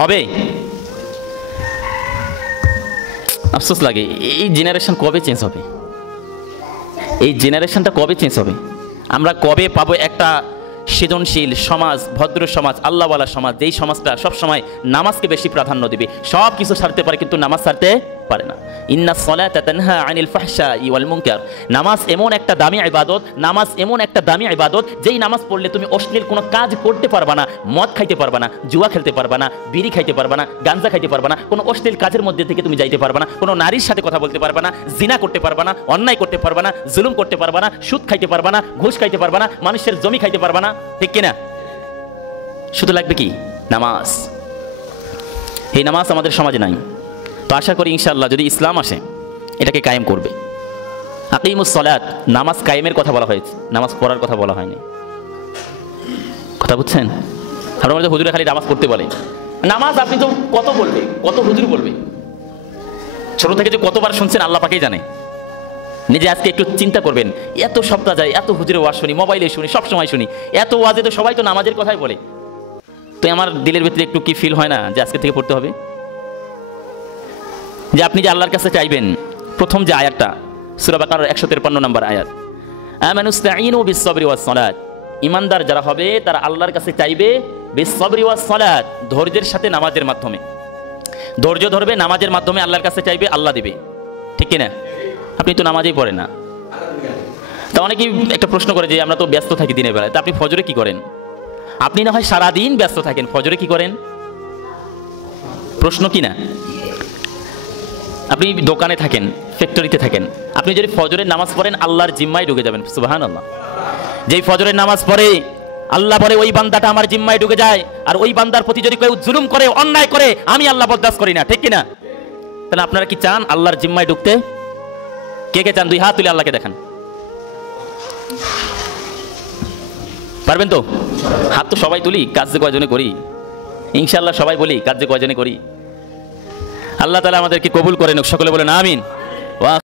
হবে? আফসোস লাগে, এই জেনারেশন কবে চেঞ্জ হবে? এই জেনারেশনটা কবে চেঞ্জ হবে? আমরা কবে পাবো একটা সৃজনশীল সমাজ, ভদ্র সমাজ, আল্লাহওয়ালা সমাজ, যেই সমাজটা সবসময় নামাজকে বেশি প্রাধান্য দিবে? সব কিছু ছাড়তে পারে কিন্তু নামাজ ছাড়তে পারে না। ইন্নাস সালাতা তানহা আনিল ফাহশাই ওয়াল মুনকার। নামাজ এমন একটা দামি ইবাদত, নামাজ এমন একটা দামি ইবাদত, যেই নামাজ পড়লে তুমি অশ্লীল কোনো কাজ করতে পারবা না, মদ খাইতে পারবা না, জুয়া খেলতে পারবা না, বিড়ি খাইতে পারবা না, গাঞ্জা খাইতে পারবা না, কোনো অশ্লীল কাজের মধ্যে থেকে তুমি যাইতে পারবা না, কোনো নারীর সাথে কথা বলতে পারবা না, জিনা করতে পারবা না, অন্যায় করতে পারবা না, জুলুম করতে পারবা না, সুদ খাইতে পারবা না, ঘুষ খাইতে পারবা না, মানুষের জমি খাইতে পারবা না, ঠিক কিনা? শুধু লাগবে কি? নামাজ। এই নামাজ আমাদের সমাজে নাই। তো আশা করি ইনশাআল্লাহ যদি ইসলাম আসে এটাকে কায়েম করবে। আকিমুস সালাত, নামাজ কায়েমের কথা বলা হয়েছে, নামাজ পড়ার কথা বলা হয়নি। কথা বুঝছেন? আপনার মধ্যে হুজুরে খালি নামাজ পড়তে বলে। নামাজ আপনি তো কত বলবে, কত হুজুর বলবে, ছোট থেকে যে কতবার শুনছেন আল্লাহ পাকেই জানে। নিজে আজকে একটু চিন্তা করবেন, এত সপ্তাহ যায়, এত হুজুরের ওয়াজ শুনি, মোবাইলে শুনি, সব সময় শুনি, এত ওয়াজে তো সবাই তো নামাজের কথাই বলে। তো আমার দিলের ভিতরে একটু কি ফিল হয় না যে আজকে থেকে পড়তে হবে? যে আপনি যে আল্লাহর কাছে চাইবেন, প্রথম যে আয়াতটা সূরা বাকারার 153 নম্বর আয়াত, আমানুস্তাঈনু বিস-সাবরি ওয়াস-সালাত, ঈমানদার যারা হবে তারা আল্লাহর কাছে চাইবে বিস-সাবরি ওয়াস-সালাত, ধৈর্যের সাথে নামাজের মাধ্যমে। ধৈর্য ধরবে, নামাজের মাধ্যমে আল্লাহর কাছে চাইবে, আল্লাহ দিবে। ঠিক কিনা? আপনি তো নামাজই পড়েন না। তা অনেকেই একটা প্রশ্ন করে যে আমরা তো ব্যস্ত থাকি দিনের বেলায়, তা আপনি ফজরে কি করেন? আপনি না হয় সারাদিন ব্যস্ত থাকেন, ফজরে কি করেন? প্রশ্ন কি না? আপনি দোকানে থাকেন, ফ্যাক্টরিতে থাকেন, আপনি যদি ফজরের নামাজ পড়েন আল্লাহর জিম্মায় ঢুকে যাবেন। সুবহানাল্লাহ। যেই ফজরের নামাজ পড়ে আল্লাহ বলে ওই বান্দাটা আমার জিম্মায় ঢুকে যায়, আর ওই বান্দার প্রতি যদি কেউ জুলুম করে, অন্যায় করে, আমি আল্লাহ বরদাস্ত করি না। ঠিক কিনা? তাহলে আপনারা কি চান আল্লাহর জিম্মায় ঢুকতে? কে কে চান? দুই হাত তুলে আল্লাহকে দেখান। পারবেন তো? হাত তো সবাই তুলি, কাজ যে কয়জনে করি ইনশাআল্লাহ সবাই বলি, কাজ যে কয়জনে করি। আল্লাহ তাআলা আমাদেরকে কবুল করেন, সকলে বলেন আমিন।